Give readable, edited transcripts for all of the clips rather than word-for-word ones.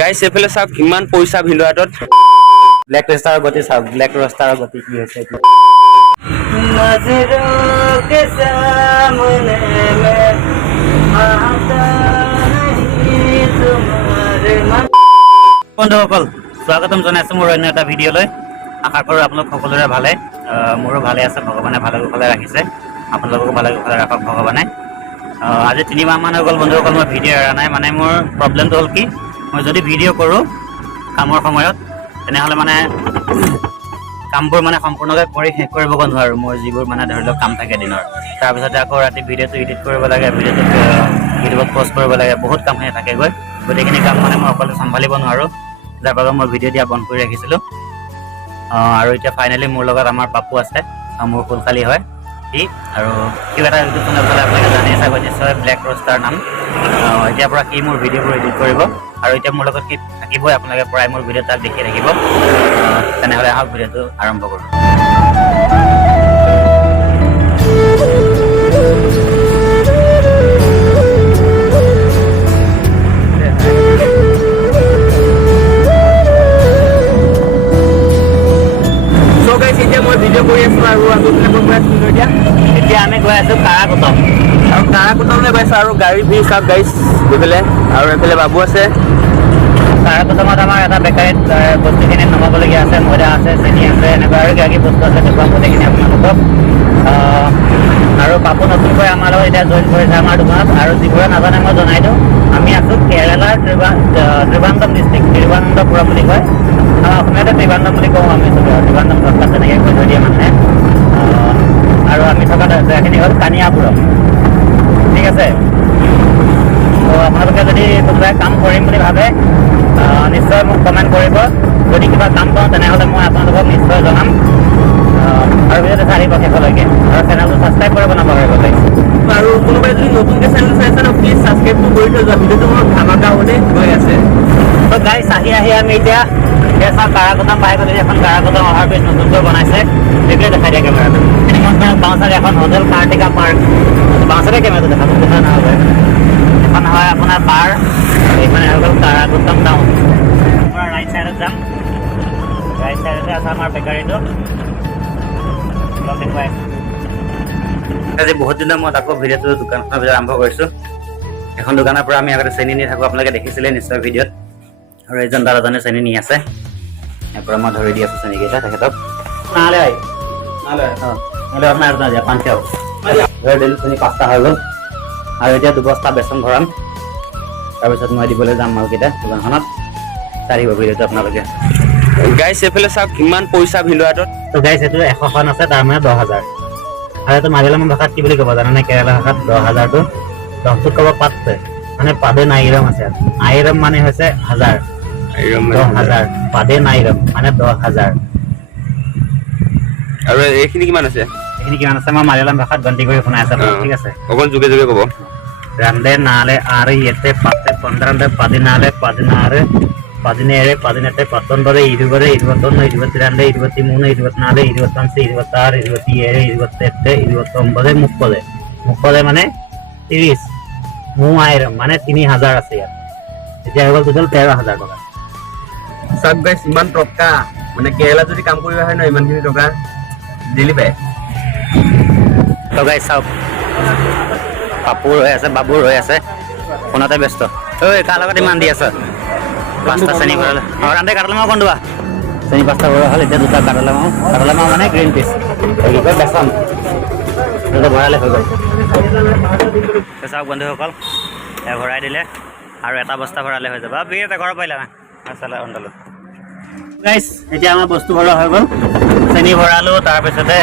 গাইছ এফালে চাওক কিমান পইচা ভিন্ন হাতত ব্লেক ৰষ্টাৰৰ গতি চাওক ব্লেক ৰষ্টাৰৰ গতি কি হৈছে বন্ধুসকল স্বাগতম জনাইছোঁ মোৰ অন্য এটা ভিডিঅ'লৈ আশা কৰোঁ আপোনালোক সকলোৰে ভালে মোৰো ভালে আছে ভগৱানে ভালে কুশলে ৰাখিছে আপোনালোককো ভালে কুশলে ৰাখক ভগৱানে আজি 3 মাহমান হৈ গ'ল বন্ধুসকল মই ভিডিঅ' এৰা নাই মানে মোৰ প্ৰব্লেমটো হ'ল কি মই যদি ভিডিঅ' কৰোঁ কামৰ সময়ত তেনেহ'লে মানে কামবোৰ মানে সম্পূৰ্ণকৈ কৰি শেষ কৰিব নোৱাৰোঁ মোৰ যিবোৰ মানে ধৰি লওক কাম থাকে দিনৰ তাৰপিছতে আকৌ ৰাতি ভিডিঅ'টো এডিট কৰিব লাগে ভিডিঅ'টো ইউটিউবত পষ্ট কৰিব লাগে বহুত কামখিনি থাকেগৈ গোটেইখিনি কাম মানে মই অকলে চম্ভালিব নোৱাৰোঁ যাৰ বাবে মই ভিডিঅ' দিয়া বন্ধ কৰি ৰাখিছিলোঁ আৰু এতিয়া ফাইনেলি মোৰ লগত আমাৰ পাপু আছে মোৰ ফুলকালি হয় সি আৰু কিবা এটা ইউটিউব চেনেল চলাই আপোনালোকে জানেই চাগৈ নিশ্চয় ব্লেক ৰষ্টাৰ নাম এতিয়াৰ পৰা সি মোৰ ভিডিঅ'বোৰ এডিট কৰিব আৰু এতিয়া মোৰ লগত সি থাকিবই আপোনালোকে প্ৰায় মোৰ ভিডিঅ' তাক দেখি থাকিব তেনেহ'লে আহক ভিডিঅ'টো আৰম্ভ কৰোঁ মই ভিডিঅ' কৰি আছোঁ আৰু এতিয়া আমি গৈ আছোঁ কাৰাকোটম আৰু কাৰাকোটমলৈ পাইছোঁ আৰু গাড়ী ভিৰ চাওক গাইছ এইফালে আৰু এইফালে বাবু আছে কাৰাকোটমত আমাৰ এটা বেকাৰীত বস্তুখিনি নমাবলগীয়া আছে ময়দা আছে চেনি আছে এনেকুৱা আৰু কিবা কিবি বস্তু আছে দেখুৱাম গোটেইখিনি আপোনালোকক আৰু পাপু নতুনকৈ আমাৰ লগত এতিয়া জইন কৰিছে আমাৰ দোকানত আৰু যিবোৰে নাজানে মই জনাই দিওঁ আমি আছোঁ কেৰেলাৰ ত্ৰিবান্দ্ৰম ডিষ্ট্ৰিক্ট তিৰুৱনন্তপুৰম বুলি কয় অসমীয়াতে ত্ৰিবান্দ্ৰম বুলি কওঁ আমি চবে ত্ৰিবান্দ্ৰম দহটা তেনেকৈ কৈ থৈ দিয়ে মানুহে আৰু আমি থকা জেগাখিনি হ'ল কানিয়াপুৰম ঠিক আছে তো আপোনালোকে যদি কোনোবাই কাম কৰিম বুলি ভাবে নিশ্চয় মোক কমেণ্ট কৰিব যদি কিবা কাম পাওঁ তেনেহ'লে মই আপোনালোকক নিশ্চয় জনাম আৰু ভিডিঅ'টো চাই আহিব শেষলৈকে আৰু চেনেলটো ছাবস্ক্ৰাইব কৰিব নাপাহৰিব আৰু কোনোবাই যদি নতুনকৈ চেনেল চাইছে ন প্লিজ ছাবস্ক্ৰাইবটো কৰি থৈ যোৱা ভিডিঅ'টো মোৰ ধামাকা হ'লে গৈ আছে তো গাইছ আহি আমি এতিয়া চাওঁ কাৰাকোটম পাই গ'লে এখন কাৰাকোটম অভাৰ ব্ৰিজ নতুনকৈ বনাইছে সেইটোৱে দেখাই দিয়ে কেমেৰাটো বাওঁচাইডে এখন হোটেল কাৰ্টিকা পাৰ্ক বাওঁচাইডে কেমেৰাটো দেখাব কথা নহ'লে এখন হয় আপোনাৰ বাৰ এইখন হৈ গ'ল কাৰাকোটম টাউন আপোনাৰ ৰাইট চাইডত যাম ৰাইট চাইডতে আছে আমাৰ বেকাৰীটো আজি বহুত দিনৰ মূৰত আকৌ ভিডিঅ'টো দোকানখনৰ ভিতৰত আৰম্ভ কৰিছোঁ এখন দোকানৰ পৰা আমি আগতে চেনি নি থাকোঁ আপোনালোকে দেখিছিলে নিশ্চয় ভিডিঅ'ত আৰু এজন দাদাজনে চেনি নি আছে ইয়াৰ পৰা মই ধৰি দি আছোঁ চেনিকেইটা তেখেতক নালে নালে আপোনাৰ দিয়া 5 ডেইলি চেনি 5টা হৈ গ'ল আৰু এতিয়া 2 বস্তা বেচন ভৰাম তাৰপিছত মই দিবলৈ যাম মালকেইটা দোকানখনত চাৰিব ভিডিঅ'টো আপোনালোকে গাইছ এইফালে চাওক কিমান পইচা ভিন্ন হাতত তো গাইছ এইটো 100খন আছে তাৰ মানে 10,000 আৰু এইটো মালিয়ালম ভাষাত কি বুলি ক'ব জানেনে কেৰেলা ভাষাত 10,000টো 10টোক ক'ব পাতছে মানে পাদে নাইৰম আছে আইৰম মানে হৈছে 1000 10,000 পাদে নাইৰম মানে 10,000 আৰু এইখিনি কিমান আছে মই মালিয়ালম ভাষাত গন্তি কৰি শুনাই আছোঁ ঠিক আছে অকল যোগে যোগে ক'ব 2 4 6 7 10 12 14 16 17 18 19 19 20 21 22 23 24 25 26 27 28 29 মানে 30 3000 মানে 3000 আছে ইয়াত এতিয়া হৈ গ'ল টোটেল 13,000 টকা চাওক গাইছ ইমান টকা মানে কেৰেলা যদি কাম কৰিব হয় ন ইমানখিনি টকা ডেইলি পায় তো গাইছ চাওক পাপুৰ হৈ আছে বাবুৰ হৈ আছে ফোনতে ব্যস্ত ঐ কাৰ লগত ইমান দি আছ 5টা চেনি ভৰালে ৰান্ধে কাটলা মাও কন্দোৱা চেনি 5টা ভৰা হ'ল এতিয়া 2টা কাটলা মাও মানে গ্ৰীণ পিচ কি কয় বেচন দুটা ভৰালে হৈ গ'ল চাওক বন্ধুসকল এয়া ভৰাই দিলে আৰু এটা বস্তা ভৰালে হৈ যাব বিৰাট এটা ঘৰ পাইলা না মছলা অণ্ডালত গাইছ এতিয়া আমাৰ বস্তু ভৰোৱা হৈ গ'ল চেনি ভৰালোঁ তাৰপিছতে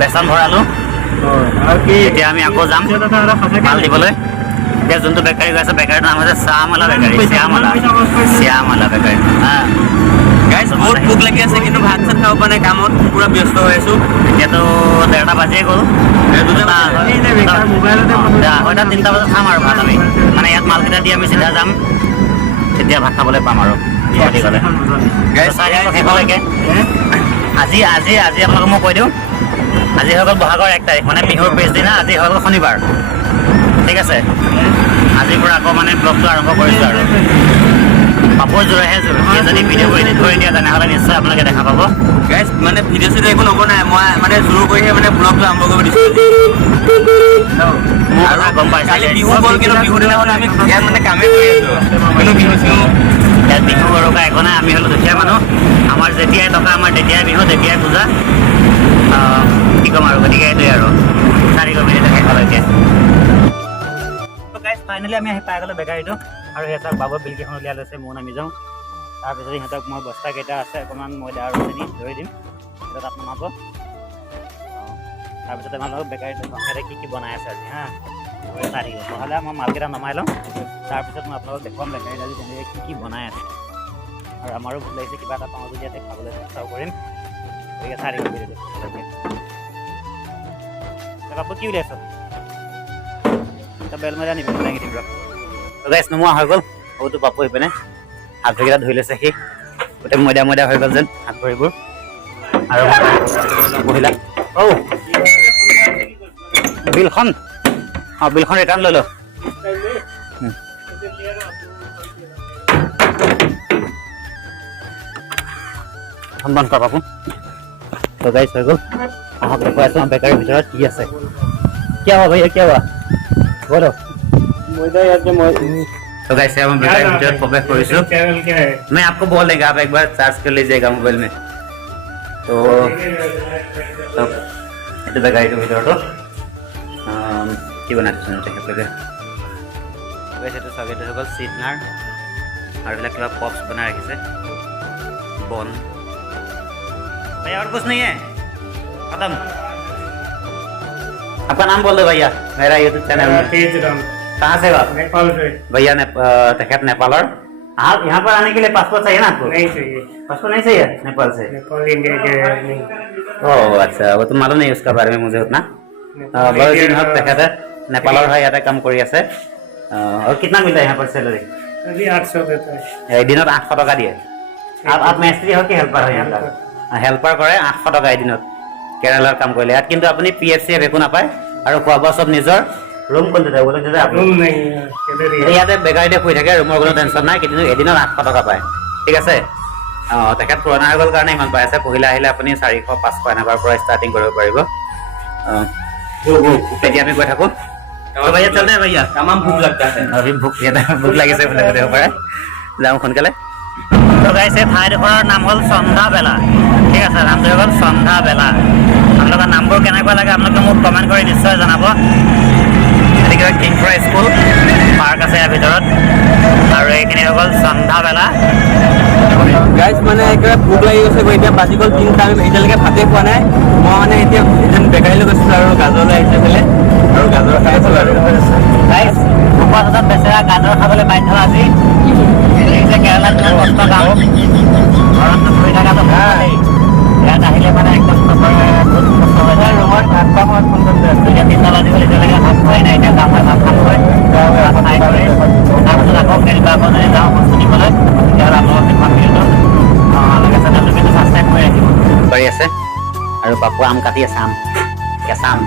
বেচন ভৰালোঁ আৰু কি এতিয়া আমি আকৌ যাম মাল দিবলৈ এতিয়া যোনটো বেকাৰী গৈ আছে বেকাৰীৰ নাম হৈছে শ্যামলা বেকাৰী শ্যামলা বেকাৰী গাইছ বহুত ভোক লাগি আছে কিন্তু ভাত চাত খাব পৰা নাই কামত পুৰা ব্যস্ত হৈ আছোঁ এতিয়াতো 1:30 বাজিয়ে গ'ল 3টা বজাত খাম আৰু ভাত আমি মানে ইয়াত মালকেইটা দি আমি চিধা যাম তেতিয়া ভাত খাবলৈ পাম আৰু শেষলৈকে আজি আপোনালোকক মই কৈ দিওঁ আজি হৈ গ'ল বহাগৰ 1 তাৰিখ মানে বিহুৰ পিছদিনা আজি হৈ গ'ল শনিবাৰ ঠিক আছে আজিৰ পৰা আকৌ মানে ব্লগটো আৰম্ভ কৰিছোঁ আৰু মোৰ জোৰহে জোৰ যদি ভিডিঅ' কৰি ধৰি দিয়া তেনেহ'লে নিশ্চয় আপোনালোকে দেখা পাব গাইজ মানে ভিডিঅ' চিডিঅ' একো নবনাই মই মানে জোৰ কৰিহে মানে ব্লগটো আৰম্ভ কৰি দিছোঁ আৰু গম পাইছে কালি বিহু গ'ল কিন্তু বিহু দিনাখন আমি ইয়াত মানে কামেই কৰি আছোঁ কিন্তু বিহু চিহু ইয়াত বিহু বৰকা একো নাই আমি হ'লো দুখীয়া মানুহ আমাৰ যেতিয়াই টকা আমাৰ তেতিয়াই বিহু তেতিয়াই পূজা কি ক'ম আৰু গতিকে এইটোৱে আৰু 4 মিনিট শেষলৈকে ফাইনেলি আমি আহি পাই গ'লোঁ বেকাৰীটো আৰু সিহঁতক বাবু বিলকেইখন উলিয়াই লৈছে ময়ো নামি যাওঁ তাৰপিছত সিহঁতক মই বস্তাকেইটা আছে অকণমান ময়দা আৰু চেনি ধৰি দিম সিহঁতক তাত নমাব তাৰপিছত আমালোকক বেকাৰীটো সিহঁতে কি বনাই আছে আজি হা চাই থাকিব নহ'লে মই মালকেইটা নমাই লওঁ তাৰপিছত মই আপোনালোকক দেখুৱাম বেকাৰীত আজি তেনেকৈ কি বনাই আছে আৰু আমাৰো ভোক লাগিছে কিবা এটা পাওঁ যদি ইয়াতে খাবলৈ চেষ্টাও কৰিম গতিকে চাই থাকিব কাপোৰ কি উলিয়াইছ বেল মজা নিবি দাঙি দিম গাইছ নোমোৱা হৈ গ'ল সৰুটো পাপু আহি পিনে হাত ভৰিকেইটা ধুই লৈছে সি গোটেই ময়দা ময়দা হৈ গ'ল যেন হাত ভৰিবোৰ আৰু বহিলা বিলখন বিলখন ৰিটাৰ্ণ লৈ ল বন্ধ কৰা পাপু তো গাইছ হৈ গ'ল আহক দেখুৱাই আছোঁ বেকাৰীৰ ভিতৰত কি আছে क्या हुआ भैया क्या हुआ बोलो तो कैसे हम बेकार वीडियो प्रवेश करिसु चैनल क्या है मैं आपको बोल देगा आप एक बार सर्च कर लीजिएगा मोबाइल में तो ये बेकार वीडियो तो কি বনাইছে তেখেতলোকে वैसे तो सगे तो सकल सीटनार और এইবিলাক কিবা পপস বনাই ৰাখিছে বন भैया और कुछ नहीं है खत्म आपका नाम बोल दो भैया मेरा यूट्यूब चैनल कहाँ से आप नेपाल से भैया तखत नेपाल और आप यहाँ पर आने के लिए पासपोर्ट चाहिए ना आपको नहीं चाहिए पासपोर्ट नहीं चाहिए नेपाल से नेपाल इंडिया के नहीं ओह अच्छा वो तो मालूम नहीं उसका बारे में मुझे उतना बहुत दिन हो तखत है नेपाल और है यहाँ काम करी আছে और कितना मिलता है यहाँ पर सैलरी अभी 800 देता है एक दिन 800 टका दिए आप मिस्त्री हो कि हेल्पर हो यहाँ पर हेल्पर करे 800 टका एक दिन কেৰালাৰ কাম কৰিলে ইয়াত কিন্তু আপুনি PF একো নাপায় আৰু খোৱা বোৱা চব নিজৰ ৰুম কোনটো যাব লাগে ৰুম নাই ইয়াতে বেকাৰীতে শুই থাকে ৰুমৰ কোনো টেনশ্যন নাই কিন্তু এদিনত 800 টকা পায় ঠিক আছে তেখেত পুৰণা হৈ গ'ল কাৰণে ইমান পাই আছে পহিলা আহিলে আপুনি 400 500 এনেকুৱাৰ পৰা ষ্টাৰ্টিং কৰিব পাৰিব এতিয়া আমি গৈ থাকোঁ तो भैया चलते हैं भैया तमाम भूख लगता है अभी भूख লাগিছে বোলে দেহ পাৰে যাওঁ সোনকালে তো গাইছ এই ঠাইডোখৰৰ নাম হ'ল সন্ধ্যাবেলা ঠিক আছে নামটো হ'ল সন্ধ্যাবেলা আপোনালোকৰ নামবোৰ কেনেকুৱা লাগে আপোনালোকে মোক কমেণ্ট কৰি নিশ্চয় জনাব এদিকে কিংফ্ৰা স্কুল পাৰ্ক আছে ইয়াৰ ভিতৰত আৰু এইখিনি হৈ গ'ল সন্ধ্যাবেলা গাইজ মানে একেবাৰে ভোক লাগি গৈছে এতিয়া বাজি গ'ল 3টা আমি এতিয়ালৈকে ভাতেই খোৱা নাই মই মানে এতিয়া এজন বেকাৰীলৈ গৈছিলোঁ আৰু গাজৰলৈ আহিছে পেলাই আৰু গাজৰ খাই আছোঁ আৰু গাইজ ভোকৰ হাতত বেচেৰা গাজৰ খাবলৈ বাধ্য আজি কেৰেলাত কষ্ট কাম ঘৰত ফুৰি থকাটো ভালেই ইয়াত আহিলে মানে একদম চবৰে বহুত কষ্ট হৈ যায় ৰুমত ভাত খোৱা সময়ত ফোন কৰিছে এতিয়া 3টা বাজি গ'ল এতিয়ালৈকে ভাত খোৱাই নাই এতিয়া যাম ভাত খামগৈ ভাত খাই কৰি তাৰপিছত আকৌ কেতিয়াবা আকৌ যদি যাওঁ বস্তু নিবলৈ তেতিয়াহ'লে আপোনালোক দেখুৱাম ভিডিঅ'টো লগে চেনেলটো কিন্তু ছাবস্ক্ৰাইব কৰি ৰাখিব কৰি আছে আৰু বাপু আম কাটি আছে আম কেঁচা আম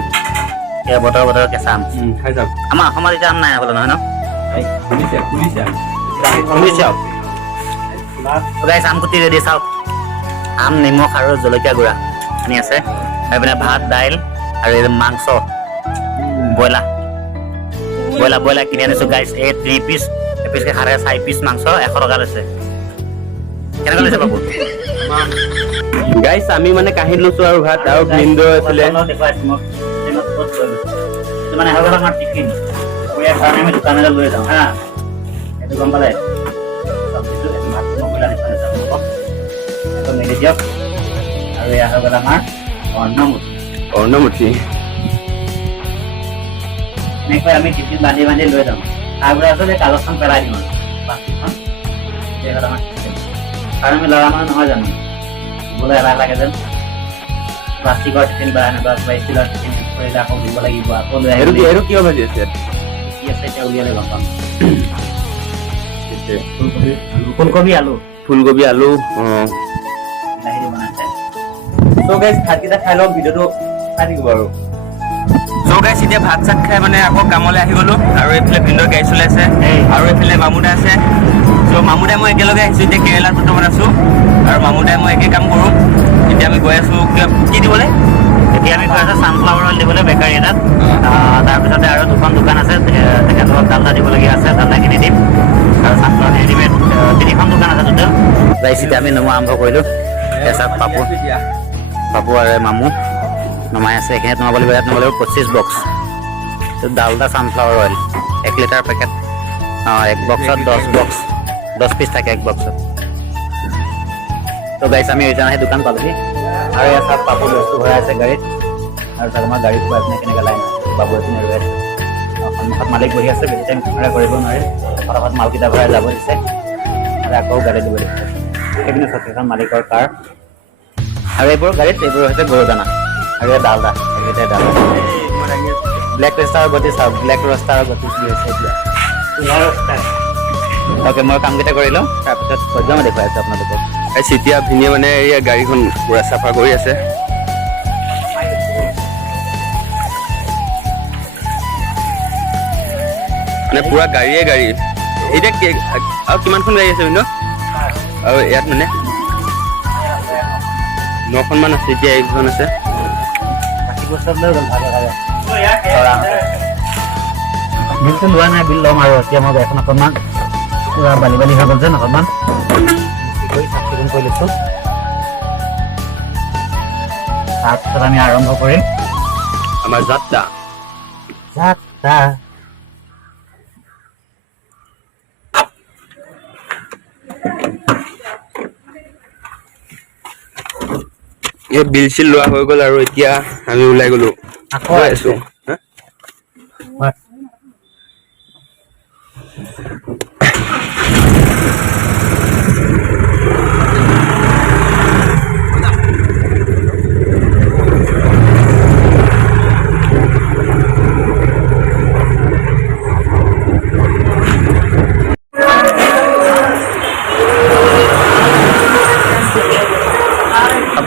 এতিয়া বতৰ কেঁচা আম খাই যাওক আমাৰ অসমত এতিয়া আম নাই বোলে নহয় ন গাইছ আম কুটি ৰেডি চাওক আম নিমখ আৰু জলকীয়া গুড়া আনি আছে এইপিনে ভাত দাইল আৰু এই মাংস ব্ৰইলাৰ কিনি আনিছোঁ গাইছ এই 3 পিচ এপিচকৈ 4.5 পিচ মাংস 100 টকা লৈছে কেনেকুৱা লৈছে বাবু গাইছ আমি মানে কাঢ়ি লৈছোঁ আৰু ভাত আৰু ভিন্দো আছিলে মানে হৈ গ'ল আমাৰ টিফিন ইয়াৰ কাৰণে আমি দোকানলৈ লৈ যাওঁ হা এইটো গম পালে মেলি দিয়ক আৰু এয়া হৈ গ'ল আমাৰ অন্নমুঠি এনেকৈ আমি টিফিন বান্ধি লৈ যাওঁ তাৰপৰা আচলতে কাগজখন পেলাই দিওঁ প্লাষ্টিকখন এয়া হ'ল আমাৰ টিফিন কাৰণ আমি ল'ৰা মানুহ নহয় জানো দিবলৈ এলাহ লাগে যেন প্লাষ্টিকৰ টিফিন বা এনেকুৱা কিবা ষ্টিলৰ টিফিন কৰিলে আকৌ দিব লাগিব আকৌ লৈ আহিব আৰু কিয় ভাজি আছে কি আছে এতিয়া উলিয়ালে গম পাম ফুলকবি আলু বিলাহী বনাইছে চ' গাইজ ভাতকেইটা খাই লওক ভিডিঅ'টো চাই থাকিব আৰু চ' গাইজ এতিয়া ভাত চাত খাই মানে আকৌ কামলৈ আহি গ'লোঁ আৰু এইফালে ভিন্দৰ গাড়ী চলাইছে আৰু এইফালে মামুদা আছে চ' চ' মামুদাই মই একেলগে আহিছোঁ এতিয়া কেৰেলাৰ বৰ্তমান আছোঁ আৰু মামুদাই মই একে কাম কৰোঁ এতিয়া আমি গৈ আছোঁ কি দিবলৈ এতিয়া আমি গৈ আছোঁ ছানফ্লাৱাৰ অইল দিবলৈ বেকাৰী এটাত তাৰপিছতে আৰু দুখন দোকান আছে তেখেতলোকক ডালদা দিবলগীয়া আছে ডালদাখিনি দিম আৰু ছানফ্লাৱাৰ ৰেডিমেড 3খন দোকান আছে টোটেল গাইছ এতিয়া আমি নমোৱা আৰম্ভ কৰিলোঁ এচাত পাপু আৰু মামু নমাই আছে এইখিনিত নমাব লাগিব ইয়াত নমাব লাগিব 25 box Dalda sunflower oil 1 litre packet এক বক্সত 10 পিচ থাকে এক বক্সত তো গাইছ আমি ৰিটাৰ্ণ আহি দোকান পালোহি আৰু ইয়াত চাওক পাপু বস্তু ভৰাই আছে গাড়ীত আৰু চাওক আমাৰ গাড়ীত গৈ আপুনি কেনেকৈ লাইন পাপু এপিনে ৰৈ আছে সন্মুখত মালিক বহি আছে বেছি টাইম ভাড়া কৰিব নোৱাৰে ফটাফট মালকেইটা ভৰাই যাব দিছে আৰু আকৌ গাড়ী দিব দিছে সেইপিনে চাওক সেইখন মালিকৰ কাৰ আৰু এইবোৰ গাড়ীত এইবোৰ হৈছে গৰু দানা আৰু ইয়াত ডালদা এইকেইটাই ডালদা ব্লেক ৰষ্টাৰৰ গতি চাওক ব্লেক ৰষ্টাৰৰ গতি কি হৈছে এতিয়া অ'কে মই কামকেইটা কৰি লওঁ তাৰপিছত সজ্জা মই দেখুৱাই আছোঁ আপোনালোকক চিতিয়া ভিনিয়ে মানে এই গাড়ীখন পুৰা চাফা কৰি আছে মানে পুৰা গাড়ীয়ে গাড়ী এতিয়া আৰু কিমানখন গাড়ী আছে কিন্তু আৰু ইয়াত মানে 9খনমান আছে এতিয়া 1খন আছে বাকী বস্তু লৈ গ'ল ভাগে ভাগে বিলটো লোৱা নাই বিল ল'ম আৰু এতিয়া মই গাড়ীখন অকণমান পুৰা বালি হৈ গ'ল যেন অকণমান কৰি চাফ চিকুণ কৰি লৈছোঁ তাৰপিছত আমি আৰম্ভ কৰিম আমাৰ যাত্ৰা এই বিল চিল লোৱা হৈ গ'ল আৰু এতিয়া আমি ওলাই গ'লো আকৌ আছোঁ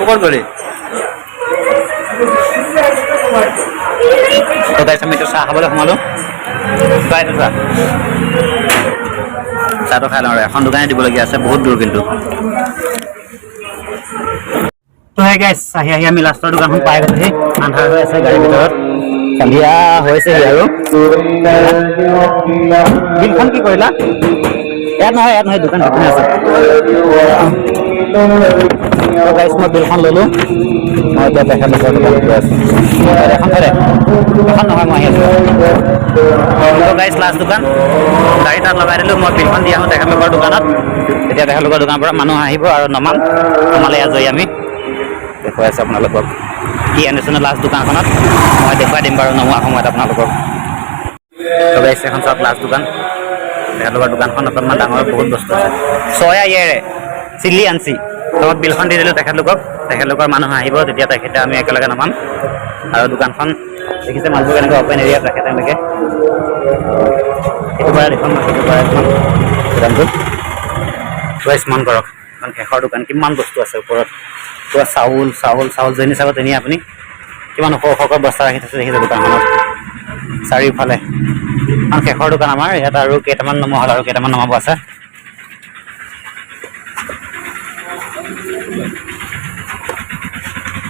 ক'ত গ'লি তো গাইছ আমি এতিয়া চাহ খাবলৈ সোমালোঁ চাহটো খাই লওঁ আৰু এখন দোকানে দিবলগীয়া আছে বহুত দূৰ কিন্তু তো সেই গাইছ আহি আমি লাষ্টৰ দোকানখন পাই গ'লোহি আন্ধাৰ হৈ আছে গাড়ীৰ ভিতৰত সন্ধিয়া হৈছেহি আৰু বিলখন কি কৰিলা ইয়াত নহয় দোকান সেইপিনে আছে তো গাইছ মই বিলখন ল'লোঁ মই এতিয়া তেখেতলোকৰ দোকানত গৈ আছোঁ এখন নহয় মই আহি আছোঁ তো গাইছ লাষ্ট দোকান গাড়ী তাত লগাই দিলোঁ মই বিলখন দি আহোঁ তেখেতলোকৰ দোকানত তেতিয়া তেখেতলোকৰ দোকানৰ পৰা মানুহ আহিব আৰু নমালে আজৰি আমি দেখুৱাই আছোঁ আপোনালোকক কি আনিছোঁ লাষ্ট দোকানখনত মই দেখুৱাই দিম বাৰু নমোৱা সময়ত আপোনালোকক তো গাইছ এখন চাওক লাষ্ট দোকান তেখেতলোকৰ দোকানখন অকণমান ডাঙৰ বহুত বস্তু আছে চয়া ইয়েৰে চিলি আনচি তলত বিলখন দি দিলোঁ তেখেতলোকৰ মানুহ আহিব তেতিয়া তেখেতে আমি একেলগে নমাম আৰু দোকানখন দেখিছে মানুহবোৰ কেনেকৈ অপেন এৰিয়াত ৰাখে তেওঁলোকে সেইটো পৰা এখন সেইটো পৰা এখন দোকানটোত চইচ মন কৰক এখন শেষৰ দোকান কিমান বস্তু আছে ওপৰত পুৰা চাউল যেনি চাব তেনি আপুনি কিমান ওখ বস্তা ৰাখি থৈছে দেখিছে দোকানখনত চাৰিওফালে এখন শেষৰ দোকান আমাৰ ইয়াত আৰু কেইটামান নমোৱা হ'ল আৰু কেইটামান নমাব আছে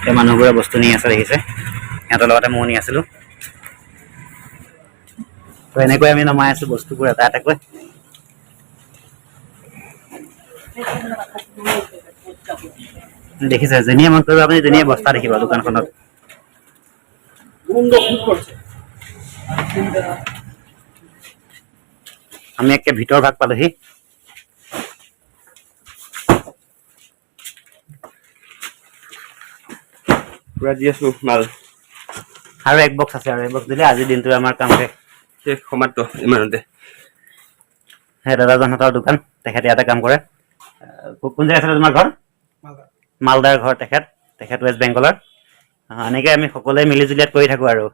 এই মানুহবোৰে বস্তু নি আছে দেখিছে সিহঁতৰ লগতে ময়ো নি আছিলোঁ তো এনেকৈ আমি নমাই আছোঁ বস্তুবোৰ এটা এটাকৈ দেখিছে যেনিয়ে মন কৰিব আপুনি যেনিয়ে বস্তা দেখিব দোকানখনত আমি একে ভিতৰ ভাগ পালোহি পুৰা দি আছোঁ মাল আৰু এক বক্স আছে আৰু এক বক্স দিলে আজিৰ দিনটো আমাৰ কাম শেষ সমাপ্ত ইমানতে সেই দাদাজনহঁতৰ দোকান তেখেতে ইয়াতে কাম কৰে কোন জেগা আছিলে তোমাৰ ঘৰ মালদাৰ ঘৰ তেখেত ৱেষ্ট বেংগলৰ এনেকৈ আমি সকলোৱে মিলি জুলি ইয়াত কৰি থাকোঁ আৰু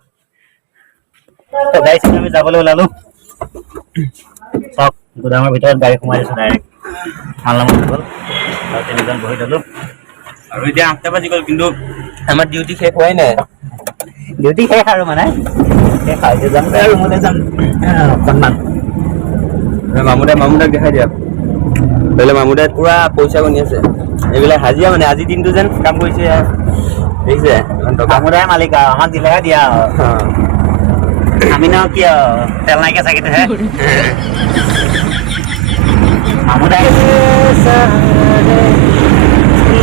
তো গাড়ী আমি যাবলৈ ওলালোঁ চাওক গুদামৰ ভিতৰত গাড়ী সোমাই দিছোঁ ডাইৰেক্ট মাল নাম গ'ল আৰু 3জন বহি ল'লোঁ আৰু এতিয়া 8টা বাজি গ'ল কিন্তু আমাৰ ডিউটি শেষ হোৱাই নাই ডিউটি শেষ আৰু মানে শেষ আৰু যাম ৰুমলৈ যাম অকণমান মামুদাক দেখাই দিয়া ধৰি মামু দাই পুৰা পইচা গণি আছে এইবিলাক হাজিৰা মানে আজি দিনটো যেন কাম কৰিছে দেখিছে ইমান টকা মামুদাই মালিক আৰু আমাক দিলেহে দিয়া আৰু আমি ন কি তেল নাইকিয়া চাকিটোহে মামুদাই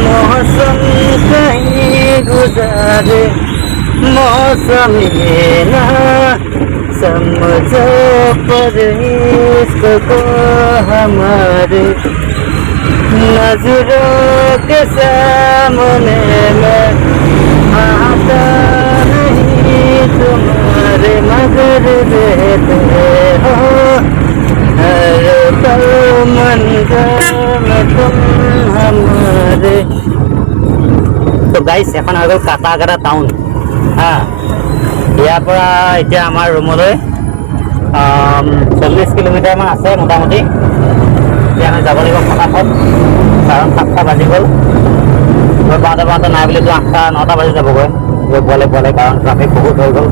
मौसम कहीं गुजारे मौसम ये ना समझो पर इसको हमारे नजरों के सामने में आता नहीं तुम्हारे मगर रहते हो हर पल मंजर में तुम हमारे তো গাইছ এখন হৈ গ'ল কাটাগাৰা টাউন হা ইয়াৰ পৰা এতিয়া আমাৰ ৰুমলৈ 40 কিলোমিটাৰমান আছে মোটামুটি এতিয়া আমি যাব লাগিব ফটাফট কাৰণ 7টা বাজি গ'ল গৈ পাওঁতে নাই বুলিতো 8টা 9টা বাজি যাবগৈ গৈ পোৱালে কাৰণ ট্ৰাফিক বহুত হৈ গ'ল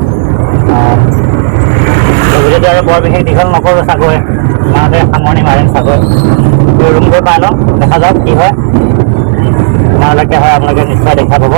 ভিডিঅ'টো আৰু বৰ বিশেষ দীঘল নকৰোঁ চাগৈ ইমানতে সামৰণি মাৰিম চাগৈ ৰুম গৈ পাই লওঁ দেখা যাওক কি হয় আপোনালোকে নিশ্চয় দেখা পাব